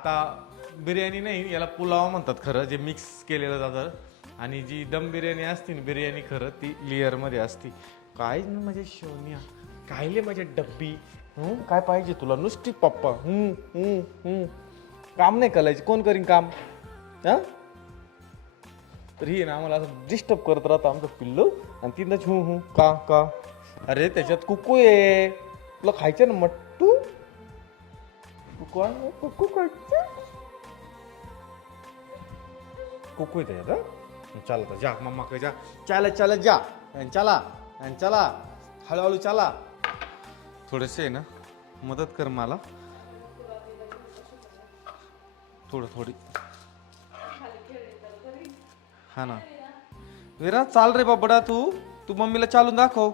आता बिर्याणी नाही याला पुलाव म्हणतात खरं जे मिक्स केलेलं जातं. आणि जी दम बिर्याणी असते ना बिर्याणी खरं ती लेअरमध्ये असते. काय ना म्हणजे शोनिया कायले माझ्या डब्बी? हं? काय पाहिजे तुला? नुसती पप्पा हं, हं, हं. काम नाही करायचे कोण करीन काम? हां? तर ही ना आम्हाला असं डिस्टर्ब करत राहतं आमचं पिल्लू. आणि तिथंच हू हू का का? अरे त्याच्यात कुकू आहे. तुला खायचं ना मट मट्टू कुकू आण, कुकू खायचं कुकू चला तर जा मम्मा जा चला चला जा आणि चला आणि चला हळूहळू चला थोडेसे आहे ना मदत कर मला थोडं थोडी हा ना विरा चाल रे बाबडा तू तू मम्मीला चालून दाखव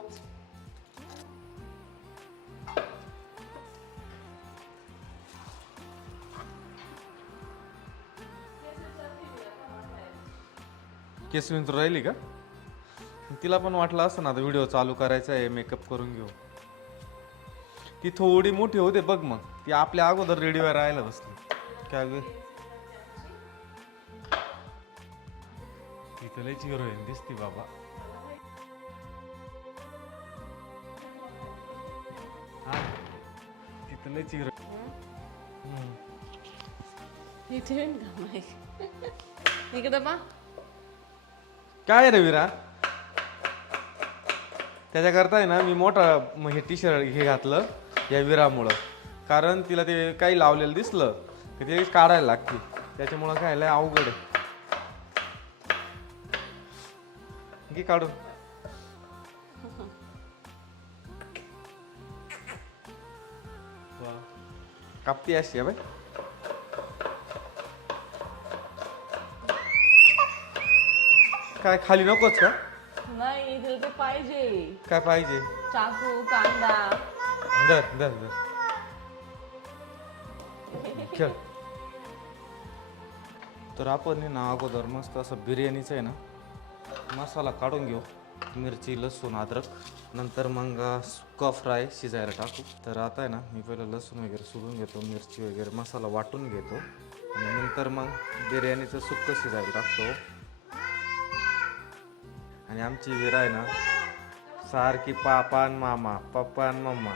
केस राहिली का? तिला पण वाटलं असं ना आता व्हिडिओ चालू करायचा आहे मेकअप करून घेऊ. ती थोडी मोठी होते बघ मग. ती आपल्या अगोदर रेडीवर राहायला बसली. काय ग? तिथं लयच हिरोईन दिसती बाबा. हा? तिथं लयच हिरोईन इथे बा काय रे विरा? त्याच्याकरता आहे ना मी मोठा हे टी शर्ट हे घातलं या विरामुळं. कारण तिला ते काही लावलेलं दिसलं की ते काढायला लागते त्याच्यामुळं काय लय अवघड आहे. घे काढू कापती अशी आहे बाई. काय खाली नकोच का? नाही इथे ते पाहिजे. काय पाहिजे? चाकू कांदा. खेळ. तर आपण आहे ना अगोदर मस्त असं बिर्याणीचं आहे ना मसाला काढून घेऊ. मिरची लसूण अद्रक. नंतर मग सुका फ्राय शिजायला टाकू. तर आता आहे ना मी पहिलं लसूण वगैरे सोडून घेतो मिरची वगैरे मसाला वाटून घेतो. आणि नंतर मग बिर्याणीचं सुक्क शिजायला टाकतो. आणि आमची विरा आहे ना सारखी पापा आणि मामा पप्पा आणि मम्मा.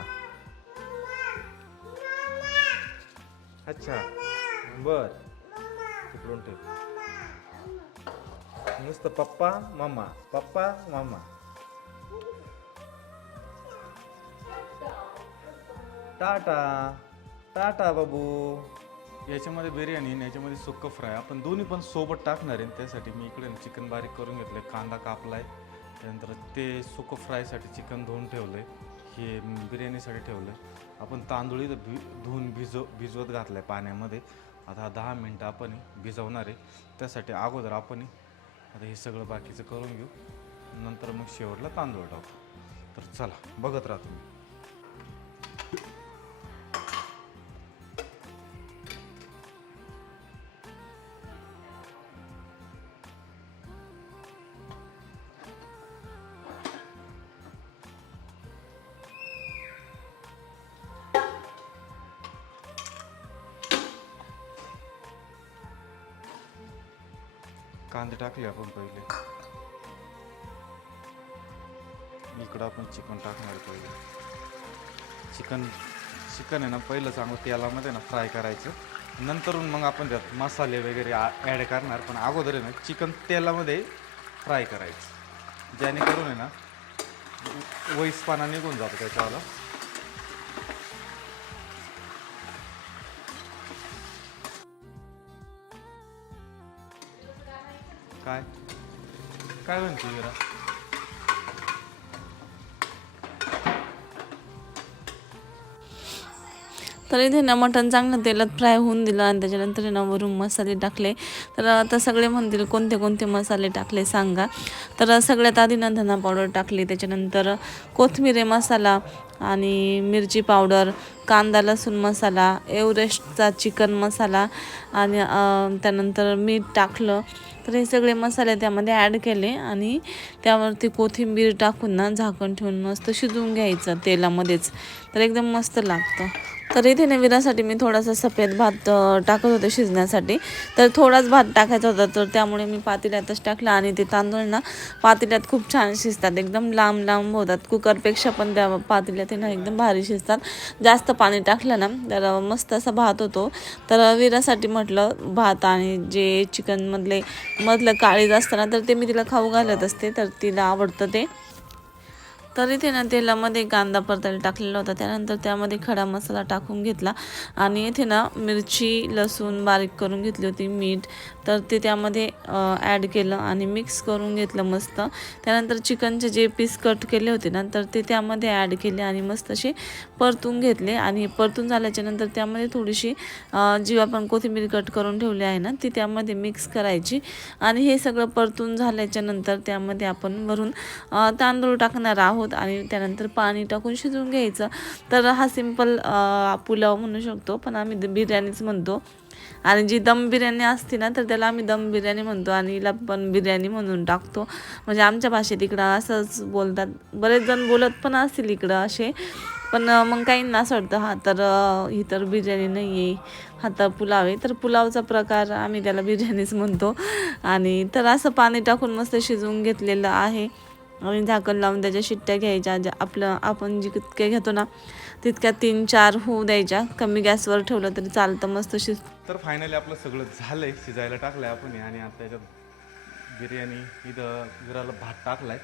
अच्छा बर. तिकडून ठेव. नुसतं पप्पा मम्मा पप्पा मम्मा. टाटा टाटा बाबू. याच्यामध्ये बिर्याणी आणि याच्यामध्ये सुक्क फ्राय. आपण दोन्ही पण सोबत टाकणार आहे त्यासाठी मी इकडे चिकन बारीक करून घेतलं कांदा कापलाय. त्यानंतर ते सुक्क फ्रायसाठी चिकन धुवून आहे हे बिर्याणीसाठी ठेवलं आहे आपण तांदूळ इथं भि धुवून भिजव भिजवत घातलं आहे पाण्यामध्ये. आता दहा मिनटं आपण भिजवणार आहे. त्यासाठी अगोदर आपण आता हे सगळं बाकीचं करून घेऊ. नंतर मग शेवटला तांदूळ टाकू. तर चला बघत राहा तुम्ही. कांदे टाकले आपण पहिले. इकडं आपण चिकन टाकणार पहिले. चिकन चिकन आहे ना पहिलं चांगलं तेलामध्ये ना फ्राय करायचं. नंतरून मग आपण त्यात मसाले वगैरे ॲड करणार पण अगोदर आहे ना चिकन तेलामध्ये फ्राय करायचं. जेणेकरून आहे ना वैसपाना निघून जातो त्याच्यावाला. काय? काय म्हणते तर इथे ना मटण चांगलं तेलात फ्राय होऊन दिलं आणि त्याच्यानंतर ना वरून मसाले टाकले. तर आता सगळे म्हणतील कोणते कोणते मसाले टाकले सांगा. तर सगळ्यात आधी ना धना पावडर टाकली त्याच्यानंतर कोथमिरे मसाला आणि मिरची पावडर कांदा लसूण मसाला एव्हरेस्टचा चिकन मसाला आणि त्यानंतर मीठ टाकलं. तर हे सगळे मसाले त्यामध्ये ॲड केले आणि त्यावरती कोथिंबीर टाकून ना झाकण ठेवून मस्त शिजवून घ्यायचं तेलामध्येच. तर एकदम मस्त लागतं. तर इथे नवीरासाठी मी थोडासा सफेद भात टाकत होते शिजण्यासाठी. तर थोडाच भात टाकायचा होता तर त्यामुळे मी पातेल्यातच टाकला आणि ते तांदूळ ना पातेल्यात खूप छान शिजतात. एकदम लांब लांब होतात. कुकरपेक्षा पण त्या पातेल्यात ना एकदम भारी शिजतात. जास्त पाणी टाकलं ना तर मस्त असा भात होतो. तर विरासाठी म्हटलं भात आणि जे चिकनमधले मधलं काळीज असतं ना तर ते मी तिला खाऊ घालत असते तर तिला आवडतं ते. तर इथे ना तेलामध्ये कांदा परतायला टाकलेला होता. त्यानंतर त्यामध्ये खडा मसाला टाकून घेतला आणि इथे ना मिरची लसूण बारीक करून घेतली होती मीठ. तर ते त्यामध्ये ॲड केलं आणि मिक्स करून घेतलं मस्त. त्यानंतर चिकनचे जे पीस कट केले होते ना तर ते त्यामध्ये ॲड केले आणि मस्त असे परतून घेतले. आणि परतून झाल्याच्यानंतर त्यामध्ये थोडीशी जी आपण कोथिंबीर कट करून ठेवली आहे ना ती त्यामध्ये मिक्स करायची. आणि हे सगळं परतून झाल्याच्यानंतर त्यामध्ये आपण वरून तांदूळ टाकणार आहोत. आणि त्यानंतर पाणी टाकून शिजवून घ्यायचं. तर हा सिंपल पुलाव म्हणू शकतो. पण आम्ही द- बिर्याणीच म्हणतो. आणि जी दम बिर्याणी असते ना तर त्याला आम्ही दम बिर्याणी म्हणतो आणि हिला पण बिर्याणी म्हणून टाकतो. म्हणजे आमच्या भाषेत इकडं असंच बोलतात. बरेच जण बोलत पण असतील इकडं असे. पण मग मग काहींना असं वाटतं हा तर ही तर बिर्याणी नाही आहे हा तर पुलाव आहे. तर पुलावचा प्रकार आम्ही त्याला बिर्याणीच म्हणतो. आणि तर असं पाणी टाकून मस्त शिजवून घेतलेलं आहे. आणि झाकण लावून त्याच्या शिट्ट्या घ्यायच्या ज्या आपलं आपण जितके घेतो ना तितक्या तीन चार होऊ द्यायच्या. कमी गॅसवर ठेवलं तरी चालतं मस्त शिज तर फायनली आपलं सगळं झालंय शिजायला टाकलंय आपण. आणि आता याच्यात बिर्याणी इथं जिराला भात टाकलाय.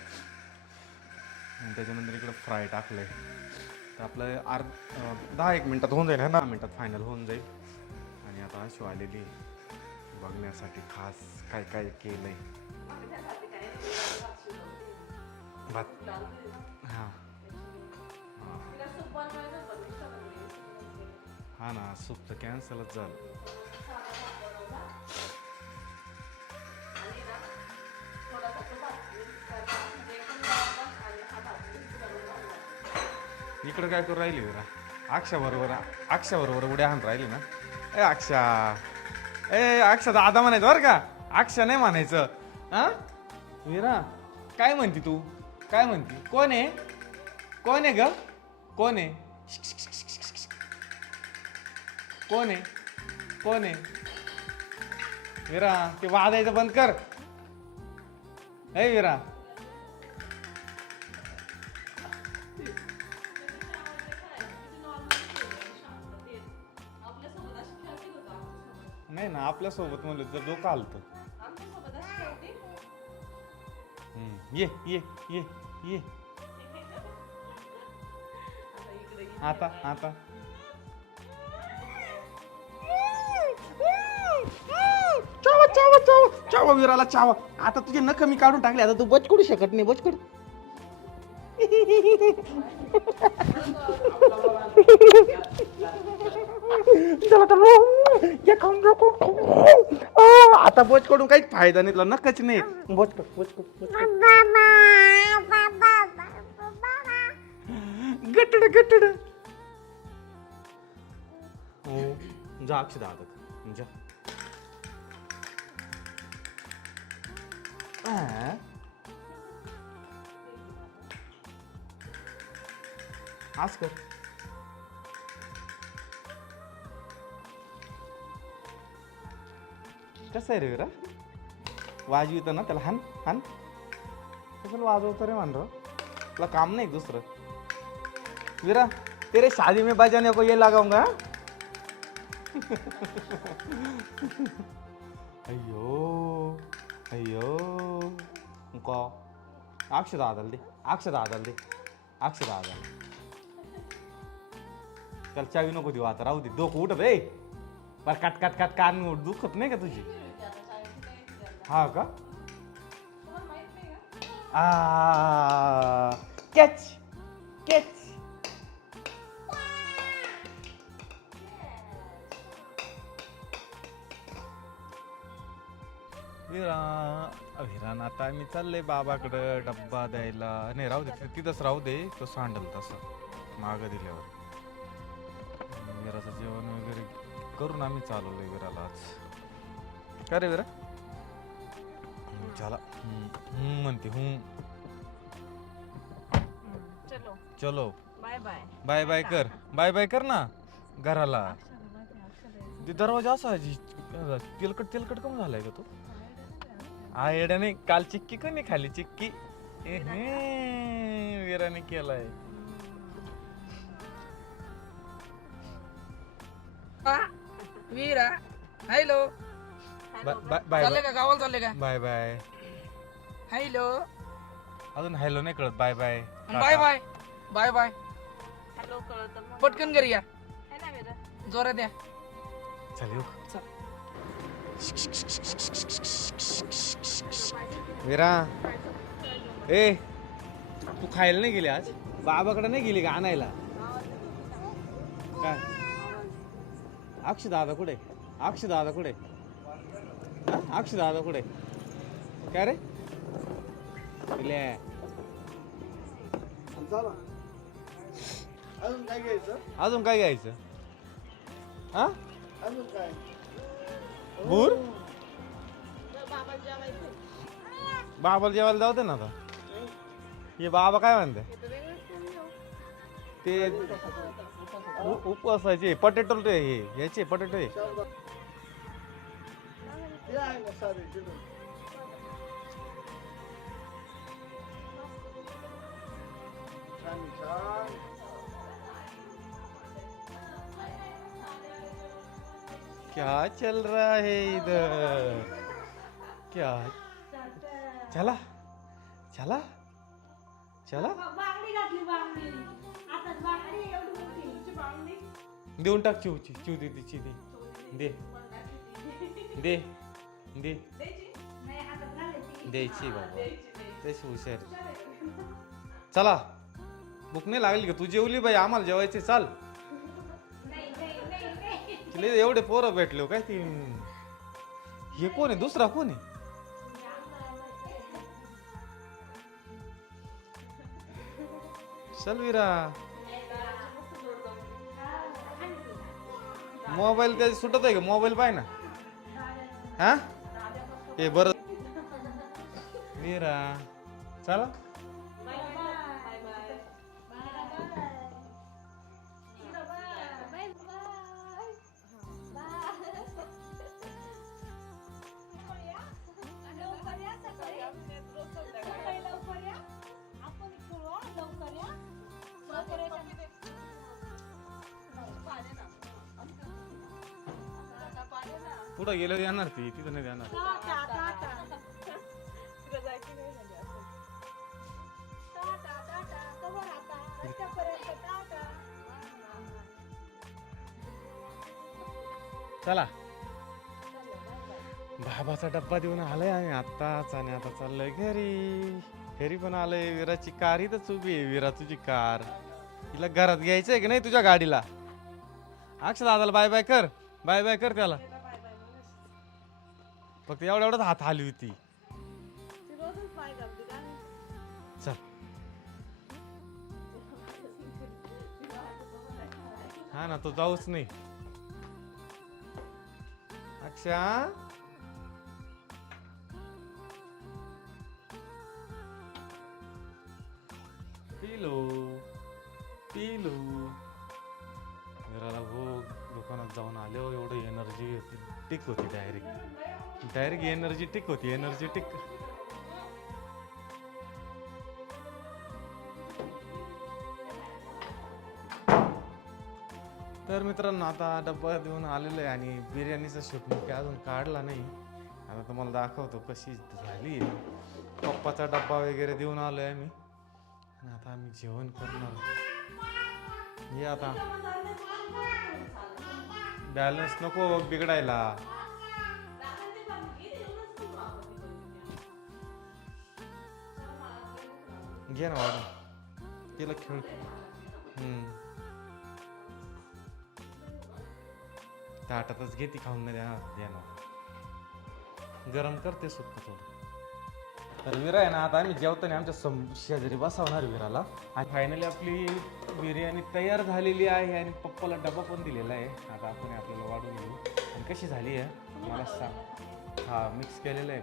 आणि त्याच्यानंतर इकडं फ्राय टाकलंय. तर आपलं अर्ध दहा एक मिनटात होऊन जाईल हा दहा मिनटात फायनल होऊन जाईल. आणि आता अशी आलेली बघण्यासाठी खास काय काय केलंय. भात हां. हा ना सूप तर कॅन्सलच झालं. इकडं काय करू राहिली विरा अक्षा बरोबर अक्षा बरोबर उड्या हाण राहिली ना? ए अक्षा. ए अक्षा दादा म्हणायचं बरं का? अक्षा नाही म्हणायचं. हा? विरा काय म्हणती तू? काय म्हणते? कोण आहे? कोण आहे ग? कोण आहे? कोण आहे? कोण आहे? विरा ते वाजायचं बंद कर. ए विरा. नाही ना आपल्यासोबत म्हणलं तर डोकं आलतं ये ये ये ये. आता आता. चावा चावा चावा चावा विराला चावा. आता तुझे नख मी काढून टाकले आता तू बचकडू शकत नाही बचकडू. आता बचकडून काहीच फायदा नाही तुला नकच नाही. बचकड बचकड गटड गटड. हो, जा अक्षदा आता. जा. आ. कर कसं आहे रे विरा वाजवितं ना त्याला. हान हान. कसं वाजवतो रे मांडव? तुला काम नाही दुसरं. विरा तेरे शादी में बजाने को ये लगाऊंगा अय्यो अय्यो. इंको अक्षर आदल दे. त्याला चावी नको देऊ आता राहू दे. डोकं उठत रे बरं काट काट काट कान दुखत नाही का तुझी? हा का? आ कॅच कॅच विरा विरान आता मी चाललंय बाबाकडं डब्बा द्यायला. नाही राहू दे तिथंच राहू दे तो सांडल तसं मागं दिल्यावर. करून आम्ही चालवलंय विराला आज. का रे विरा? चला. हम्म, हम्म म्हणते हम्म. चलो. चलो. Bye bye. बाय बाय कर. बाय बाय कर ना घराला. ते दरवाजा असा आहे जी- तेलकट तेलकट कम झालाय का तो? नाही काल चिक्की कोणी खाली चिक्की. ए हे, वीराने केलाय. वीरा. हॅलो बाय बाय चालले का? गावाला चालले का? बाय बाय हॅलो अजून हॅलो नाही कळत. Bye bye bye bye bye bye hello कळत मग. पटकन घरी या. है ना वेदा? जोरात द्या चल येऊ. चल. वीरा. ए तू खायला नाही गेली आज? बाबाकडे नाही गेली का आणायला? काय? अक्षय दादा कुठे? अक्षय दादा कुठे? हा? अक्षय दादा कुठे? काय रे? इले. अजून काय घ्यायचं? अजून काय घ्यायचं? हा? अजून काय? बूर बाबाला जेवायला जाऊ दे ना आता. हे बाबा काय म्हणते? ते उ- उपवासाचे पटेटो ते याचे पटेटो आहे क्या चल रहा है इधर? क्या? चला? चला? चला? देऊन टाक चिवची चिव दे तिची दे. दे. दे. दे. द्यायची बाबा. तशी हुशार. चला. भूक नाही लागली का? तू जेवली बाई आम्हाला जेवायची चाल. तिला एवढे पोरं भेटले हो काय ती? हे कोण आहे? दुसरा कोण आहे? चल विरा मोबाईल त्याची सुटत आहे का? मोबाईल पाय ना. हा? हे बर. मीरा चला. पुढं गेलं येणार ती? तिथं नाही जाणार. चला. बाबाचा डब्बा देऊन आलाय आम्ही आत्ताच आणि आता चाललोय घरी. घरी पण आलोय. विराची कार इथंच उभी आहे. विरा तुझी कार. तिला घरात घ्यायचंय की नाही तुझ्या गाडीला? अक्षय दादाला बाय बाय कर. बाय बाय कर त्याला. फक्त एवढ्या एवढ्याच हात आली होती. चल. हा ना तो जाऊच नाही. अक्षा. पिलो पिलो. घराला भोग दुकानात जाऊन आले हो एवढं एनर्जी होती टिक होती डायरेक्ट डायरेक्ट एनर्जी टिक होती एनर्जी टिक तर मित्रांनो आता डब्बा देऊन आलेलो आहे आणि बिर्याणीचा शूट मी काय अजून काढला नाही. आता तुम्हाला दाखवतो कशी झाली. पप्पाचा डब्बा वगैरे देऊन आलो आहे मी आणि आता आम्ही जेवण करणार हे आता. बॅलन्स नको बिघडायला. घे ना वाढ तिला खेळ ताटातच घे ती खाऊन नाही देणार देणार गरम करते सुक्क थोडं तर विरा आहे ना आता आम्ही जेवताना आमच्या सम शेजारी बसवणार विराला आणि फायनली आपली बिर्याणी तयार झालेली आहे आणि पप्पाला डबा पण दिलेला आहे. आता आपण हे आपल्याला वाढून घेऊ आणि कशी झाली आहे? मला सांग. हा मिक्स केलेलं आहे.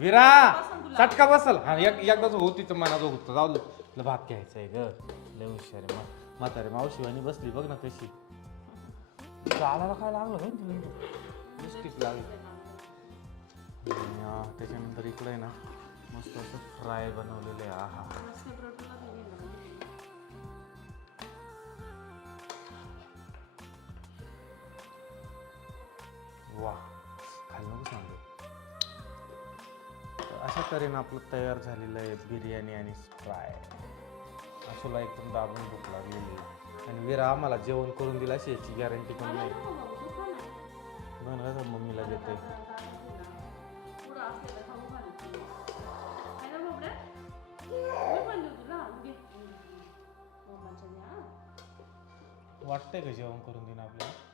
विरा! चटका बसल. हा एक एकदाच होती तर मनाचं होतं जाऊ दे. तुला भात घ्यायचा आहे ग. लय हुशार आहे मग म्हातारे मावशीवानी बसली बघ ना कशी. चालायला काय लागलं काय तुला? मिस्टिक लागली. आणि, त्याच्यानंतर इकडे आहे ना मस्त असं फ्राय बनवलेलं आहे. आहा. अशा तऱ्हेनं आपलं तयार झालेलं आहे बिर्याणी आणि फ्राय. असोला एकदम दाबून भूक लागलेली आणि विरा आम्हाला जेवण करून दिलं अशी याची गॅरंटी पण नाही. कसं मम्मीला देते. वाटतंय का जेवण करून देणं आपल्याला?